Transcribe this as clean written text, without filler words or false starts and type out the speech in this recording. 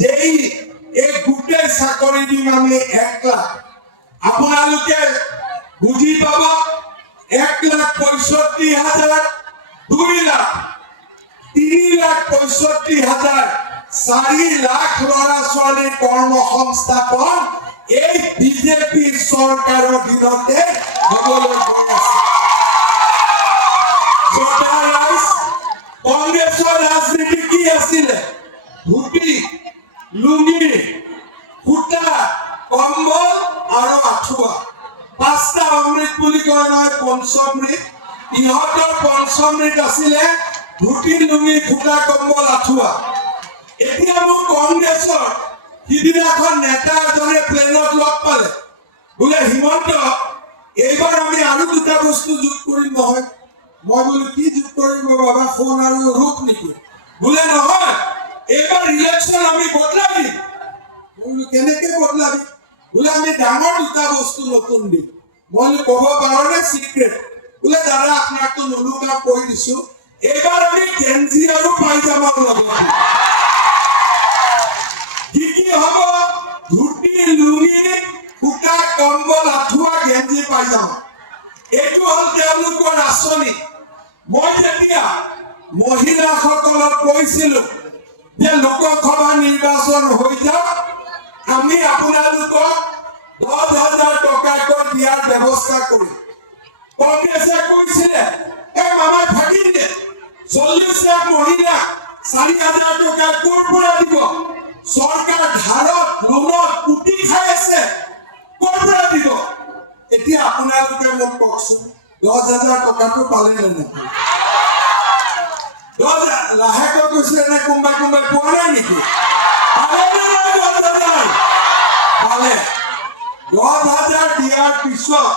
যেই এই গোটেই চাকৰি দিম আমি 1 লাখ আপোনালোকে বুজি পাব 1,65,000 2 লাখ 3,65,000 4 লাখ ল'ৰা ছোৱালীৰ কৰ্মসংস্থাপন এই বিজেপি চৰকাৰৰ দিনতে হ'বলৈ গৈ আছে। কংগ্ৰেছৰ ৰাজনীতি কি আছিলে? ধুতি লুঙি সূতা কম্বল আৰু আঁঠুৱা 5টা অমৃত বুলি কয় নহয় পঞ্চমৃত। ইহঁতৰ পঞ্চমৃত আছিলে ধুতি লুঙি সূতা কম্বল আঁঠুৱা। এতিয়া মোক কংগ্ৰেছৰ সিদিনাখন নেতা এজনে প্লেনত লগ পালে বোলে হিমন্ত এইবাৰ আমি আৰু 2টা বস্তু যোগ কৰিম নহয়। মই বোলো কি যোগ কৰিব বাবা, ফোন আৰু ৰূপ নেকি? বোলে নহয় এইবাৰ ইলেকশ্যন আমি বদলাই দিম। মই বোলো কেনেকে বদলাবি? বোলে আমি ডাঙৰ 2টা বস্তু নতুন দিম। মই বোলো ক'ব পাৰোনে চিক্ৰেট? বোলে দাদা আপোনাকতো নুলুকা কৈ দিছো, এইবাৰ আমি গেঞ্জি আৰু পাইজামাও লগাম। কি কি হ'ব? ধুতি লুঙি সূতা কম্বল আঁঠুৱা গেঞ্জি পাইজামা। এইটো হ'ল তেওঁলোকৰ আঁচনি। মই যেতিয়া মহিলাসকলক কৈছিলো যে লোকসভা নিৰ্বাচন হৈ যাওক, আমি আপোনালোকক 10,000 টকাকৈ দিয়াৰ ব্যৱস্থা কৰিম। কংগ্ৰেছে কৈছিলে এই মামা ফাঁকি দিয়ে 40 লাখ মহিলা 4,000 টকা ক'ৰ পৰা দিব? চৰকাৰ ধাৰত লোনত কুটি খাই আছে, ক'ৰ পৰা দিব? এতিয়া আপোনালোকে মোক কওকচোন 10,000 টকাটো পালে নে নাপালে? লাহেকৈ কৈছিলে নে কোনোবাই পোৱা নাই নেকি? পালে 10,000 দিয়াৰ পিছত